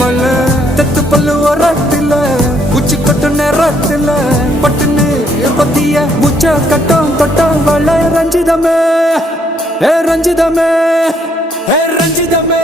பல்ல தெத்து பல்லு ஓரத்தில உச்சி கட்டு நேரத்தில பட்டுன்னு பத்திய உச்ச கட்டம் தொட்டம் வள ரஞ்சிதமே ரஞ்சிதமே ரஞ்சிதமே